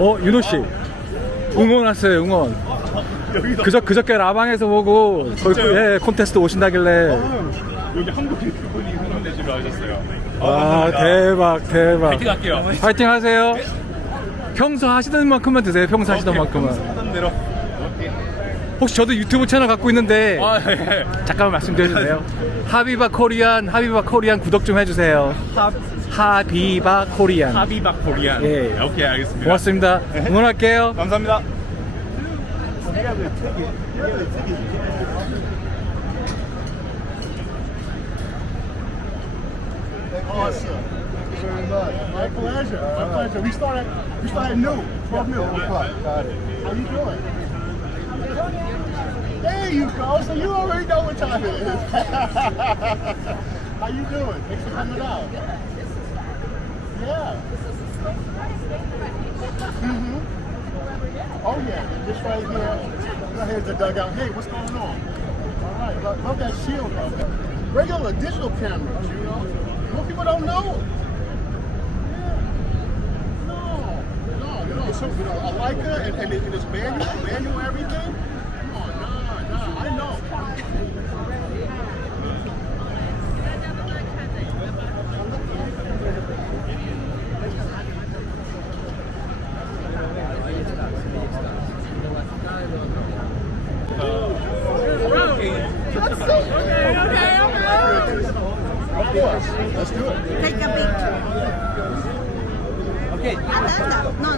윤호 씨. 응원 왔어요, 응원. 그저께 라방에서 보고 거기 콘테스트 오신다길래. 여기 한국인 그분이 응원해주러 하셨어요. 와, 대박. 파이팅 할게요. 파이팅 하세요. 평소 하시던 만큼만 드세요, 평소 하시던 만큼만. 하던 대로. 혹시 저도 유튜브 채널 갖고 있는데 예. 잠깐만 말씀드려주세요. 하비바 코리안 구독 좀 해주세요. 하비바 코리안. 하비바 코리안. 예. 오케이, 알겠습니다. 고맙습니다. 응원할게요. 감사합니다. Awesome. Thank you very much. My pleasure. My pleasure. We started new. 12 new. Got it. How you doing? There you go. So you already know what time it is. How you doing? Thanks for coming out. Yeah. Oh yeah. Just right here. Right here's the dugout. Hey, what's going on? All right. Love that shield though. Regular digital cameras, you know. Most people don't know. Yeah. No. So, a Leica and it's manual everything. Come on, nah. I know. Of course. Let's do it. Take a picture. Okay. No.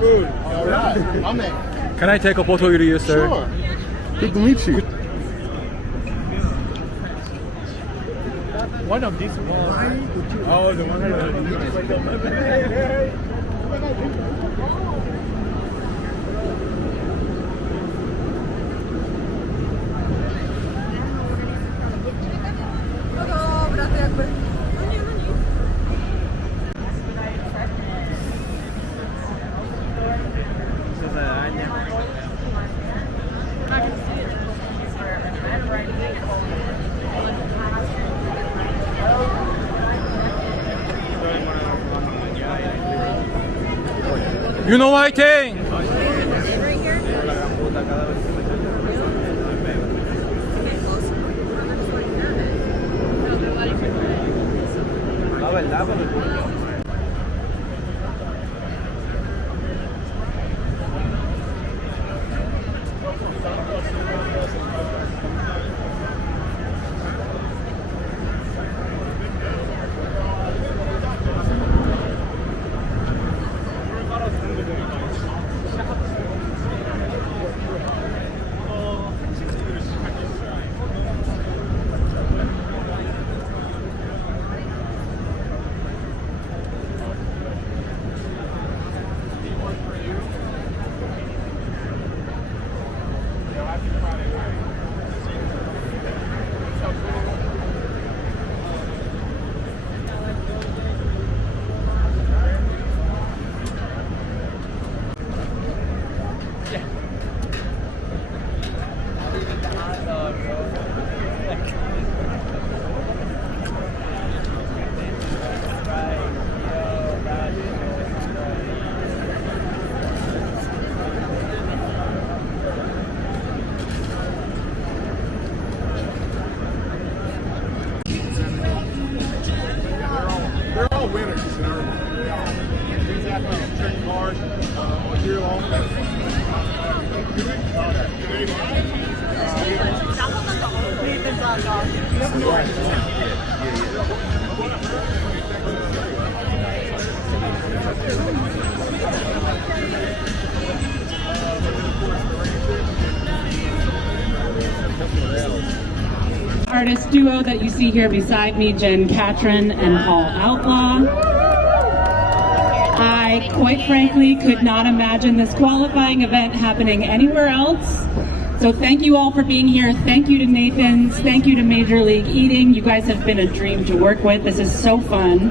Good. All right. I'm in. Can I take a photo with you, sir? Sure. Good to meet you. One of these. Oh, the one 윤호 화이팅! Artist duo that you see here beside me, Jen Catron and Paul Outlaw. I, quite frankly, could not imagine this qualifying event happening anywhere else. So thank you all for being here. Thank you to Nathan's. Thank you to Major League Eating. You guys have been a dream to work with. This is so fun.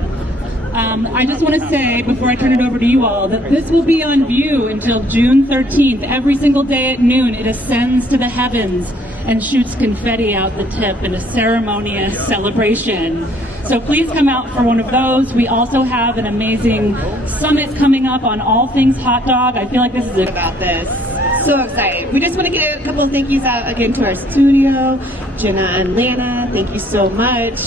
I just want to say, before I turn it over to you all, that this will be on view until June 13th. Every single day at noon, it ascends to the heavens. and shoots confetti out the tip in a ceremonious celebration. So please come out for one of those. We also have an amazing summit coming up on all things hot dog. I feel like this is about this. So excited. We just want to get a couple of thank yous out again to our studio, Jenna and Lana. Thank you so much.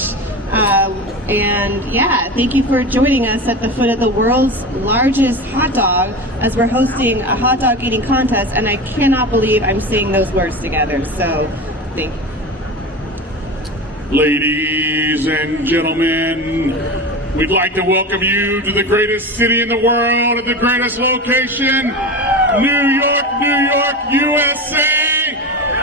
And yeah, thank you for joining us at the foot of the world's largest hot dog as we're hosting a hot dog eating contest. And I cannot believe I'm saying those words together. So thank you. Ladies and gentlemen, we'd like to welcome you to the greatest city in the world at the greatest location, New York, USA.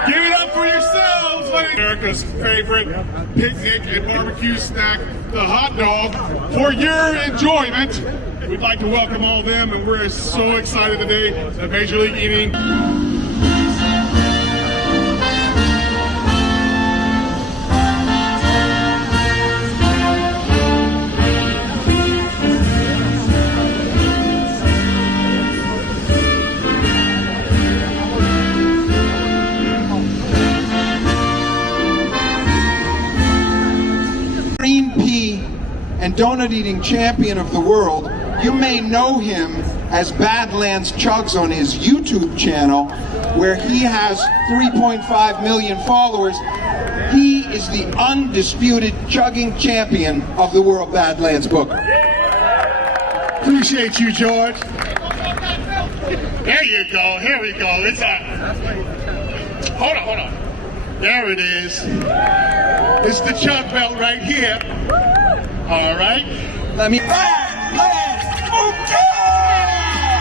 Give it up for yourselves, ladies. America's favorite picnic and barbecue snack, the hot dog, for your enjoyment. We'd like to welcome all of them, and we're so excited today at Major League Eating. Green pea and donut eating champion of the world. You may know him as Badlands Chugs on his YouTube channel, where he has 3.5 million followers. He is the undisputed chugging champion of the world, Badlands Book. Appreciate you, George. There you go. Here we go. It's hold on. There it is. It's the chug belt right here. All right. Let me.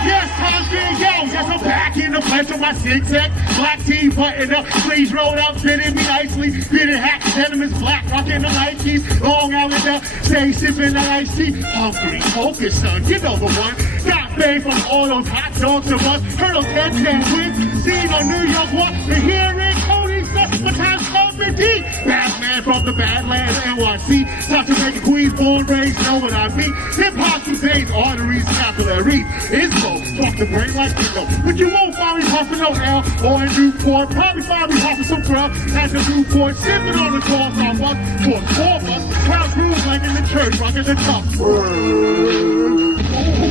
Yes, time's been yo. Yes, I'm back in the place with my zigzag. Black tee button up, sleeves rolled up, fitting me nicely. Fitted hat, denim is black, rocking the Nikes. Long hours up, stay sipping the iced tea. Hungry, focused, son, you know the one. Got paid from all those hot dogs of us. Heard those 10 wins, seen on New York Walk. The hearing, Cody, the time's coming deep. Batman from the Badlands, NYC. Not to make a queen, born, raised, know what I mean. Hip hop these days, arteries, capillaries. Info, fuck the brain like you know. But you won't find me puffing no L or a Newport. Probably find me puffing some grub at the Newport. Sipping on the call from us, for 4 of us. Crowd grooves like in the church, rocking the top.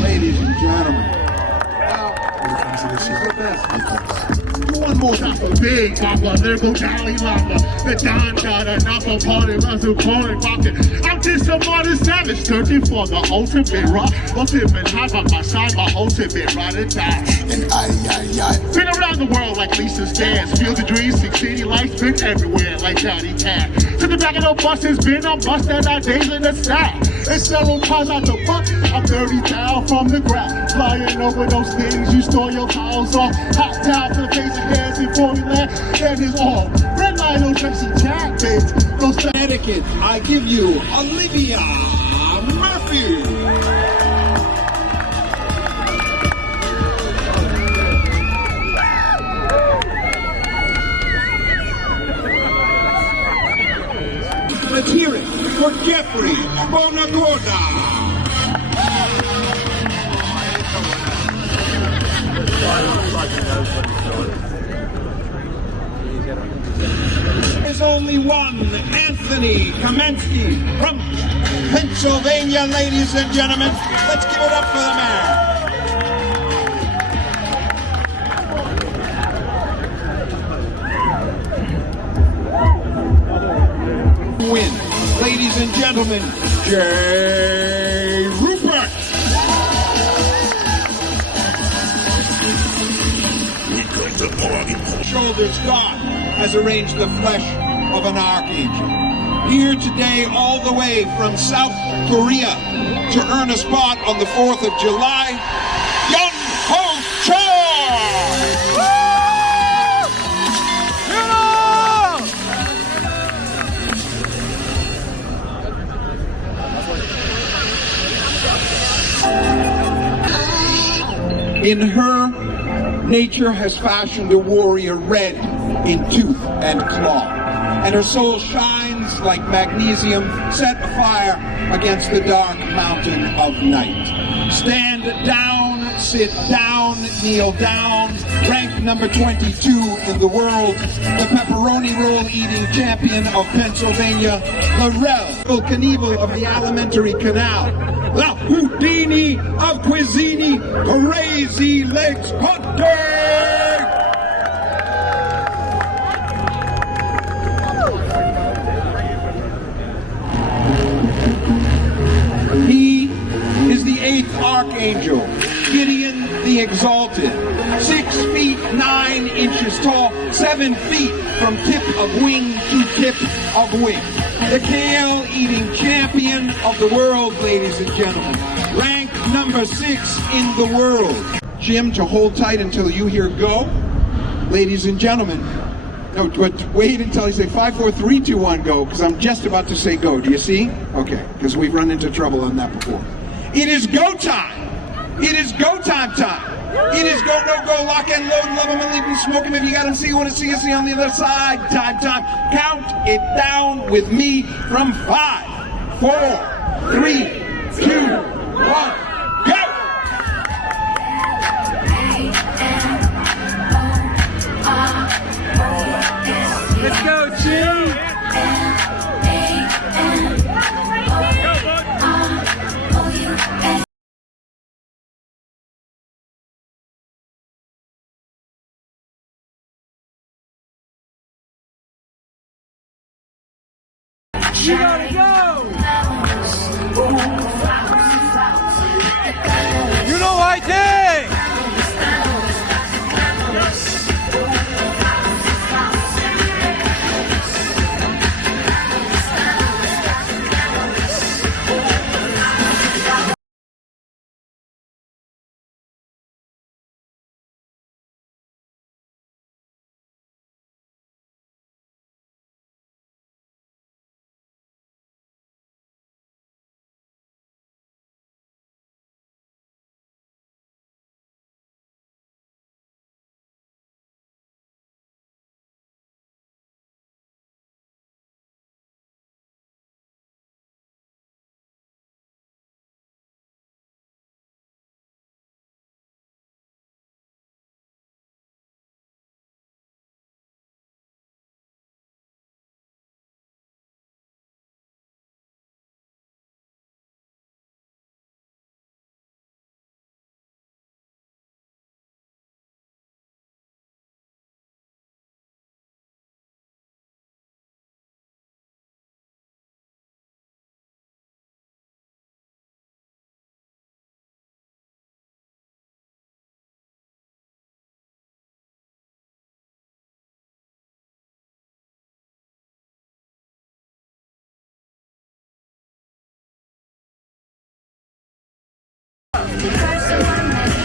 Ladies and gentlemen. One more time for Big Papa, lyrical Dalai Lama. The Don got a knock on party, Russell Corey rockin'. I'm just a modern savage, searching for the ultimate rock. Ultimate high by my side, my ultimate ride or die. And Been around the world like Lisa's dance. Feel the dreams, 6 city lights, been everywhere like Johnny Cash. To the back of the buses, been on bus that I days in the sky. And several times out the buck, I'm 30 down from the ground. Flying over those things, you store your towels off. Hot towel to the face of gas before we land. That is all. Red light, no sexy jack, babes. Those Connecticut, I give you Olivia Murphy. Let's hear it for Jeffrey Bonacorda. There's only one, Anthony Kamensky from Pennsylvania, ladies and gentlemen. Let's give it up for the man. Win, ladies and gentlemen, Jay Rupert. Shoulders, God has arranged the flesh of an archangel. Here today, all the way from South Korea to earn a spot on the 4th of July, Young Ho In her, nature has fashioned a warrior red in tooth and claw, and her soul shines like magnesium set afire against the dark mountain of night. Stand down, sit down, kneel down, ranked number 22 in the world, the pepperoni roll eating champion of Pennsylvania, Evel Knievel of the Alimentary Canal, the Houdini of Cuisine, Crazy Legs Hunter! He is the 8th Archangel, Gideon the Exalted, 6 feet 9 inches tall, 7 feet from tip of wing to tip of wing. The kale eating champion of the world, ladies and gentlemen, ranked number 6 in the world. Jim, to hold tight until you hear go. Ladies and gentlemen, no, but wait until I say 5, 4, 3, 2, 1, go, because I'm just about to say go. Do you see? Okay, because we've run into trouble on that before. It is go time. It is go time. It is go, go, go, lock and load, love him and leave him, smoke him if you got him, see you want to see you, see on the other side. Time. Count it down with me from 5, 4, 3, 2, 1. Let's go, Jim! You gotta go! You know I did!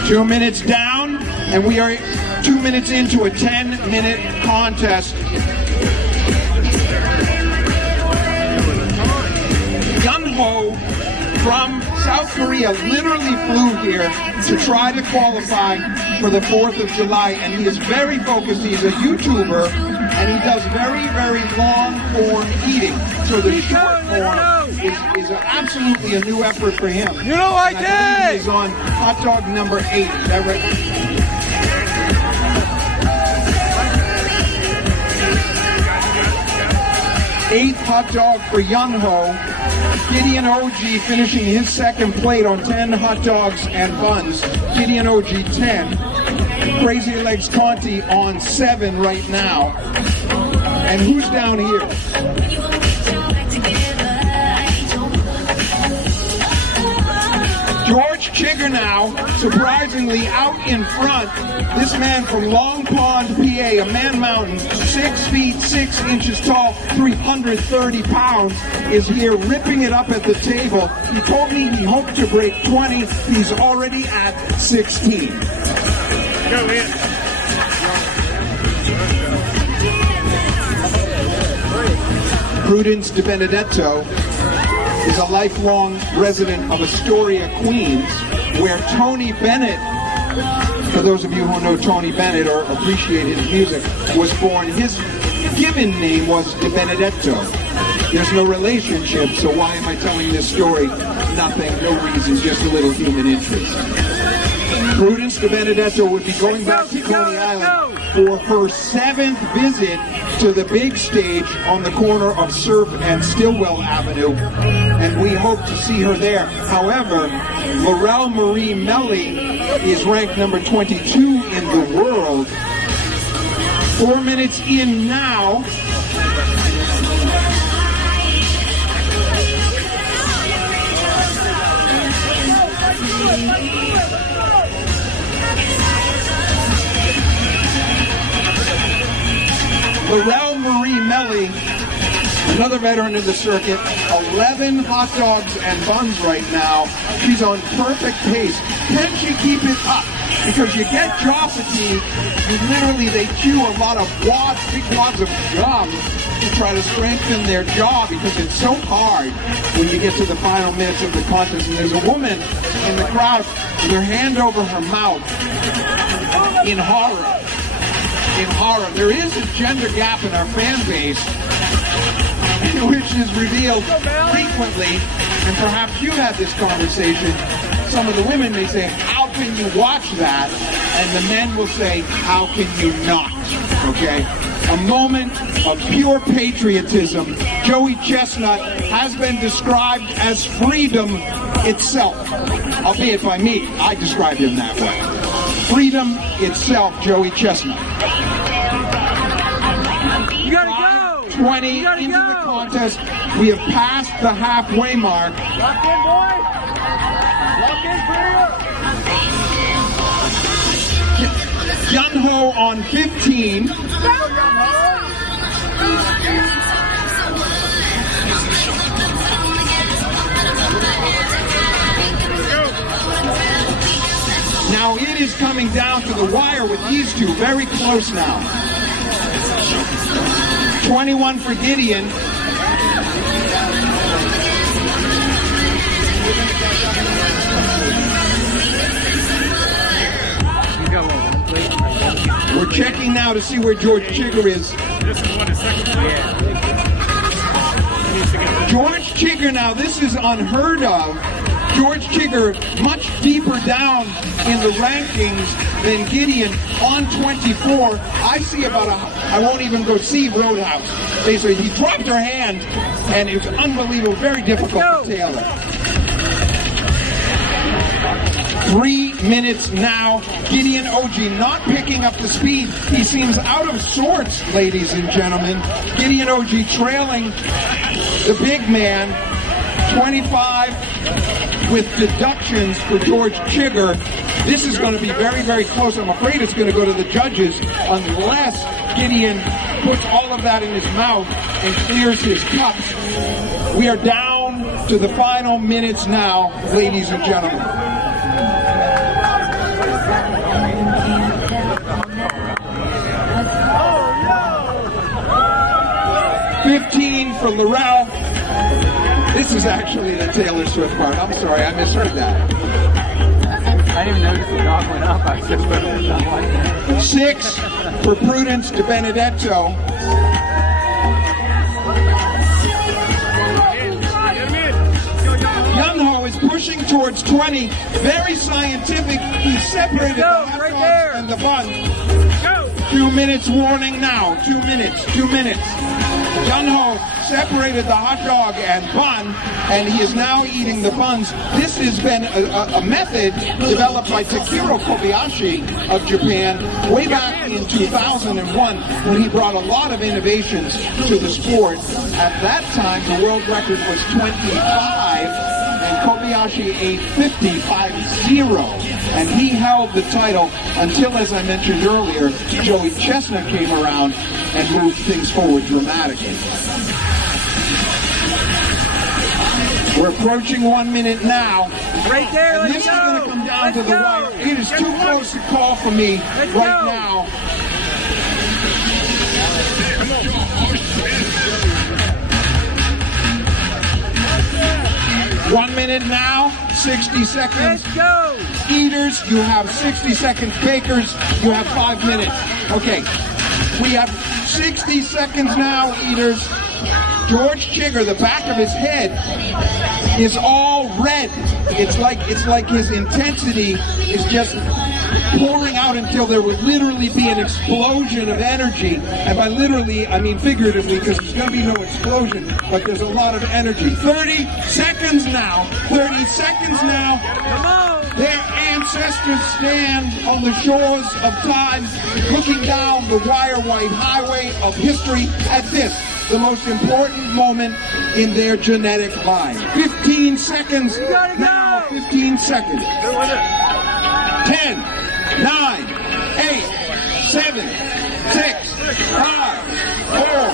Two minutes down, and we are 2 minutes into a 10-minute contest. Yun-ho from South Korea literally flew here to try to qualify for the 4th of July, and he is very focused. He's a YouTuber, and he does very, very long-form eating. So the short form is absolutely a new effort for him. You know I did! He's on hot dog number 8. Is that right? Eighth hot dog for Yun-ho. Gideon OG finishing his second plate on 10 hot dogs and buns. Gideon OG 10. Crazy Legs Conti on 7 right now. And who's down here? George Chigger surprisingly out in front. This man from Long Pond, PA, a man mountain, 6 feet 6 inches tall, 330 pounds, is here ripping it up at the table. He told me he hoped to break 20. He's already at 16. Go, man. Prudence De Benedetto is a lifelong resident of Astoria, Queens, where Tony Bennett, for those of you who know Tony Bennett or appreciate his music, was born. His given name was De Benedetto. There's no relationship, so why am I telling this story? Nothing, no reason, just a little human interest. Prudence de Benedetto would be going back to Coney Island for her 7th visit to the big stage on the corner of Surf and Stillwell Avenue, and we hope to see her there. However, Laurel Marie Melly is ranked number 22 in the world. 4 minutes in now. Laurel Marie Melly, another veteran of the circuit, 11 hot dogs and buns right now. She's on perfect pace. Can she keep it up? Because you get jaw fatigue, they chew a lot of wads, big wads of gum to try to strengthen their jaw because it's so hard when you get to the final minutes of the contest. And there's a woman in the crowd with her hand over her mouth in horror. There is a gender gap in our fan base, which is revealed frequently, and perhaps you had this conversation. Some of the women may say, how can you watch that? And the men will say, how can you not? Okay? A moment of pure patriotism. Joey Chestnut has been described as freedom itself, albeit by me. I described him that way. Freedom itself, Joey Chestnut. You gotta go! 20 into the contest. We have passed the halfway mark. Lock in, boy! Lock in, clear! Yunho on 15. Now it is coming down to the wire with these two, very close now. 21 for Gideon. We're checking now to see where George Chigger is. George Chigger now, this is unheard of. George Chigger much deeper down in the rankings than Gideon on 24. I see about I won't even go see Roadhouse. They say he dropped her hand and it was unbelievable, very difficult for Taylor. 3 minutes now. Gideon OG not picking up the speed. He seems out of sorts, ladies and gentlemen. Gideon OG trailing the big man, 25 with deductions for George Chigger. This is going to be very, very close. I'm afraid it's going to go to the judges unless Gideon puts all of that in his mouth and clears his cups. We are down to the final minutes now, ladies and gentlemen. For Laurel. This is actually the Taylor Swift part. I'm sorry, I misheard that. I didn't even notice the dog went up. I just put it on like that. 6 for Prudence de Benedetto. Yunho is pushing towards 20. Very scientific. He separated the hot dogs and the bun. 2 minutes warning now. 2 minutes. 2 minutes. Yunho separated the hot dog and bun, and he is now eating the buns. This has been a method developed by Takiro Kobayashi of Japan way back in 2001 when he brought a lot of innovations to the sport. At that time, the world record was 25, and Kobayashi ate 50, and he held the title until, as I mentioned earlier, Joey Chestnut came around and moved things forward dramatically. We're approaching 1 minute now. Right there, and this is going to come down to the wire. It is too close to call for me right now. One minute now, 60 seconds. Let's go! Eaters, you have 60 seconds. Bakers, you have 5 minutes. Okay, we have 60 seconds now, eaters. George Chigger, the back of his head is all red. It's like his intensity is just pouring out until there would literally be an explosion of energy. And by literally, I mean figuratively, because there's going to be no explosion, but there's a lot of energy. 30 seconds now. 30 seconds now. Their ancestors stand on the shores of time, looking down the wire-white highway of history at this, the most important moment in their genetic line. 15 seconds now. 15 seconds. 10, 9, 8, 7, 6, 5, 4,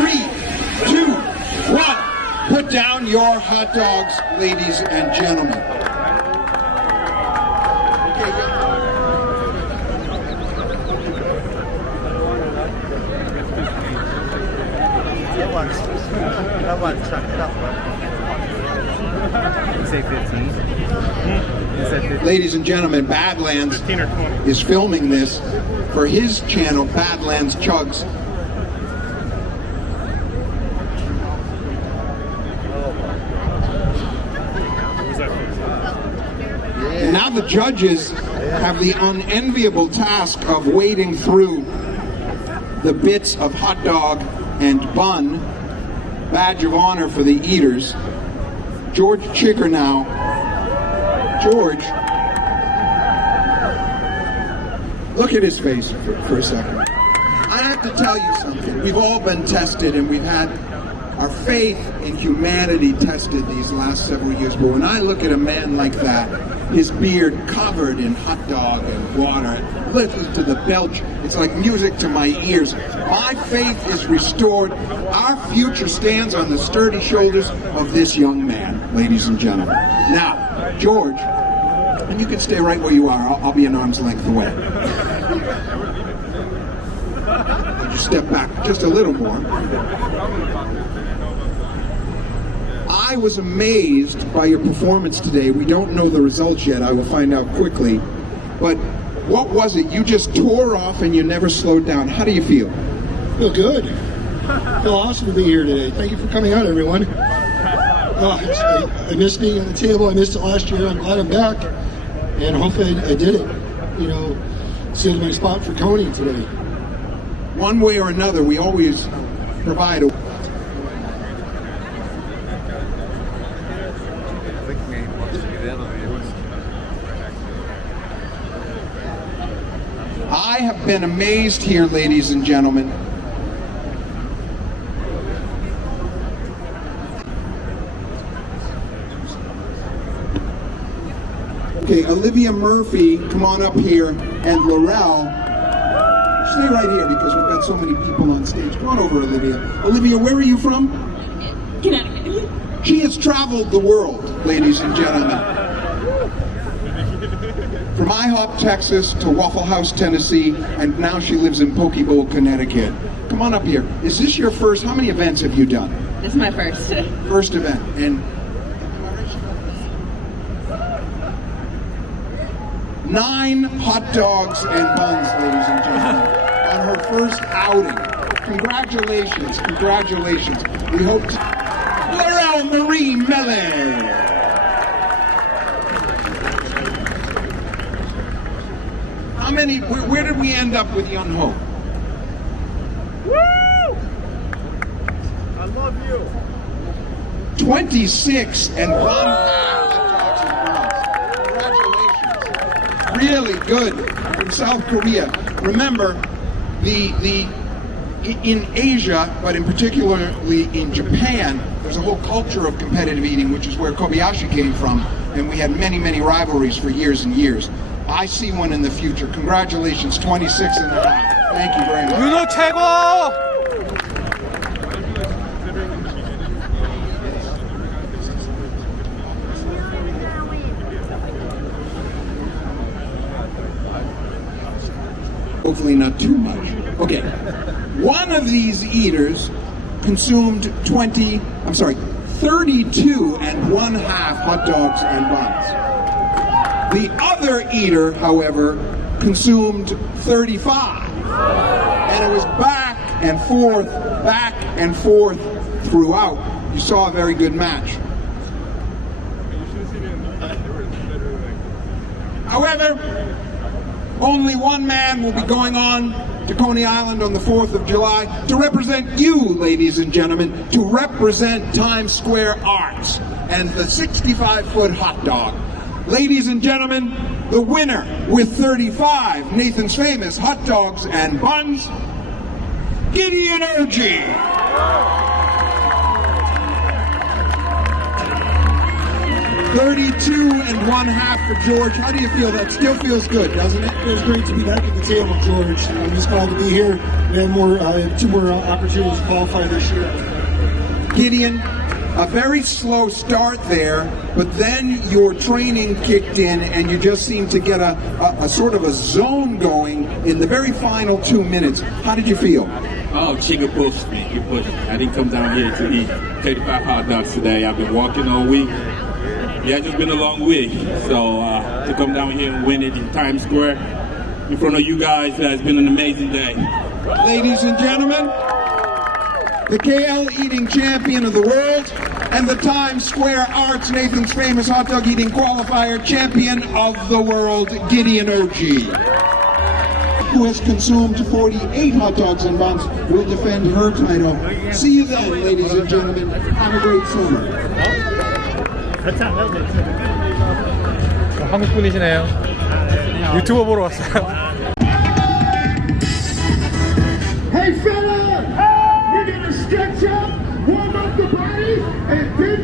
3, 2, 1. Put down your hot dogs, ladies and gentlemen. That one, chuck it up. You say 15? You said 15? Ladies and gentlemen, Badlands is filming this for his channel, Badlands Chugs. And now the judges have the unenviable task of wading through the bits of hot dog and bun, badge of honor for the eaters. George Chicker now. George, look at his face for a second. I have to tell you something. We've all been tested, and we've had our faith in humanity tested these last several years. But when I look at a man like that, his beard covered in hot dog and water, listen to the belch, it's like music to my ears. My faith is restored. Our future stands on the sturdy shoulders of this young man, ladies and gentlemen. Now, George, and you can stay right where you are. I'll be an arm's length away. Just step back just a little more. I was amazed by your performance today. We don't know the results yet. I will find out quickly. But what was it? You just tore off and you never slowed down. How do you feel? Feel good. Feel awesome to be here today. Thank you for coming out, everyone. I missed being on the table. I missed it last year. I'm glad I'm back. And hopefully I did it. You know, sealed my spot for Coney today. One way or another, we always provide a... I have been amazed here, ladies and gentlemen. Okay, Olivia Murphy, come on up here, and Laurel, stay right here because we've got so many people on stage. Come on over, Olivia. Olivia, where are you from? Connecticut. She has traveled the world, ladies and gentlemen. From IHOP, Texas to Waffle House, Tennessee, and now she lives in Poke Bowl, Connecticut. Come on up here. Is this your first? How many events have you done? This is my first. First event. And 9 hot dogs and buns, ladies and gentlemen, on her first outing. Congratulations, congratulations. We hope to... Laurel Marie Mellon. How many, where did we end up with Yun Ho? Woo! I love you. 26 and 1 half. Really good from South Korea. Remember, in Asia, but in particularly in Japan, there's a whole culture of competitive eating, which is where Kobayashi came from, and we had many, many rivalries for years and years. I see one in the future. Congratulations, 26 and a half. Thank you very much. 윤호 최고! Hopefully not too much. Okay. One of these eaters consumed 32 and 1/2 hot dogs and buns. The other eater, however, consumed 35. And it was back and forth throughout. You saw a very good match. However, only one man will be going on to Coney Island on the 4th of July to represent you, ladies and gentlemen, to represent Times Square Arts and the 65-foot hot dog. Ladies and gentlemen, the winner with 35 Nathan's Famous hot dogs and buns, Gideon Urgy. 32 1/2 for George. How do you feel? That still feels good, doesn't it? It feels great to be back at the table, George. I'm just glad to be here. We have two more opportunities to qualify this year. Gideon, a very slow start there, but then your training kicked in and you just seemed to get a sort of a zone going in the very final 2 minutes. How did you feel? Oh, Chica pushed me. He pushed me. I didn't come down here to eat 35 hot dogs today. I've been walking all week. Yeah, it's just been a long week. So to come down here and win it in Times Square in front of you guys has been an amazing day. Ladies and gentlemen, the KL eating champion of the world and the Times Square Arts Nathan's Famous hot dog eating qualifier champion of the world, Gideon Urgy, who has consumed 48 hot dogs and buns, will defend her title. See you then, ladies and gentlemen. Have a great summer. 한국 분이시네요. 유튜버 보러 왔어요. Hey fella, we're gonna stretch up, warm up the body, and then